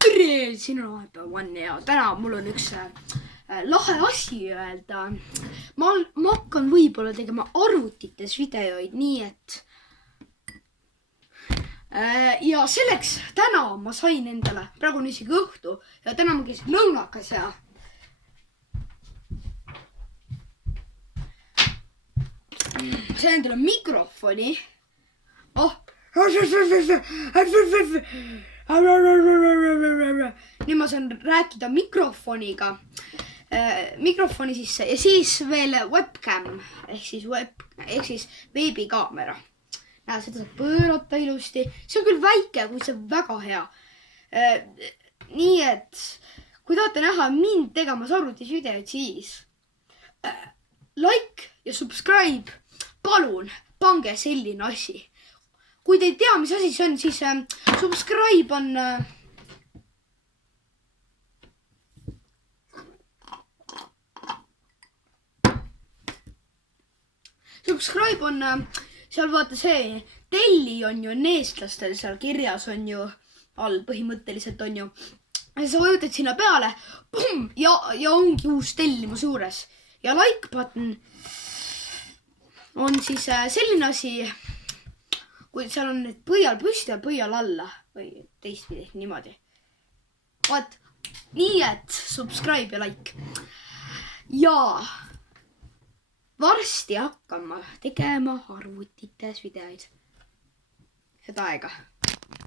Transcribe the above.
tere, siin on vahepeal One ja täna mul on üks lahe asi öelda. Ma hakkan võib-olla tegema arvutites videoid, nii et ja selleks täna ma sain endale, praegu on isegi õhtu ja täna ma käisin lõunakas ja sain endale mikrofoni. Nüüd ma saan rääkida mikrofoni sisse ja siis veel webcam ehk siis veebikaamera. Seda saab pöörata ilusti. See on küll väike, kui see on väga hea. Nii et kui tahate näha mind tegemas arvutis videoid, siis like ja subscribe. Palun, pange selline asi. Kui te ei tea, mis asi see on, siis subscribe on seal vaata see telli on ju eestlastel seal kirjas on ju all põhimõtteliselt on ju. Sa vajutad sinna peale ja ongi uus tellimus juures. Ja like button on siis selline asi, kui seal on need põial püsti ja põial alla või teistpidi niimoodi. Vaat, nii et subscribe ja like. Ja varsti hakkan ma tegema arvutites videoid. Seda aega.